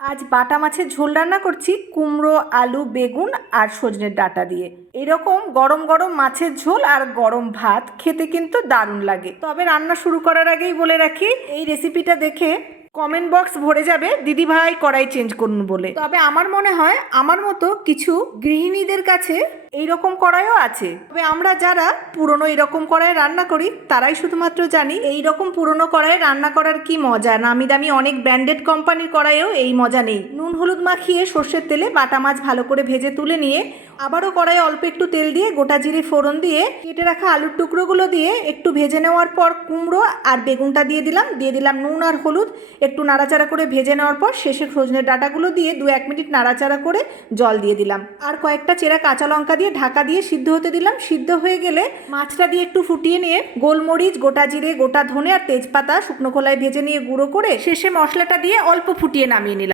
আজ বাটা মাছের ঝোল রান্না করছি কুমড়ো, আলু, বেগুন আর সজনের ডাটা দিয়ে। এরকম গরম গরম মাছের ঝোল আর গরম ভাত খেতে কিন্তু দারুণ লাগে। তবে রান্না শুরু করার আগেই বলে রাখি, এই রেসিপিটা দেখে কমেন্ট বক্স ভরে যাবে, দিদি ভাই, কড়াই চেঞ্জ করুন বলে। তবে আমার মনে হয়, আমার মতো কিছু গৃহিণীদের কাছে এই রকম কড়াইও আছে। তবে আমরা যারা পুরনো এরকম কড়াই রান্না করি, তারাই শুধুমাত্র জানি এই রকম পুরনো কড়াই রান্না করার কি মজা? নামি দামি অনেক ব্র্যান্ডেড কোম্পানির কড়াইও এই মজা নেই। নুন হলুদ মাখিয়ে সর্ষের তেলে বাটা মাছ ভালো করে ভেজে তুলে নিয়ে, আবারও কড়াইয়ে অল্প একটু তেল দিয়ে গোটা জিরে ফোড়ন দিয়ে, কেটে রাখা আলুর টুকরোগুলো দিয়ে একটু ভেজে নেওয়ার পর কুমড়ো আর বেগুনটা দিয়ে দিলাম। দিয়ে দিলাম নুন আর হলুদ একটু নাড়াচাড়া করে ভেজে নেওয়ার পর শেষে সজনের ডাটাগুলো দিয়ে দু এক মিনিট নাড়াচাড়া করে জল দিয়ে দিলাম। আর কয়েকটা চেরা কাঁচা লঙ্কা দিয়ে ঢাকা দিয়ে সিদ্ধ হতে দিলাম। সিদ্ধ হয়ে গেলে মাছটা দিয়ে একটু ফুটিয়ে নিয়ে গোলমরিচ, গোটা জিরে, গোটা ধনে আর তেজপাতা শুকনো খোলায় ভেজে নিয়ে গুঁড়ো করে শেষে মশলাটা দিয়ে অল্প ফুটিয়ে নামিয়ে নিলাম।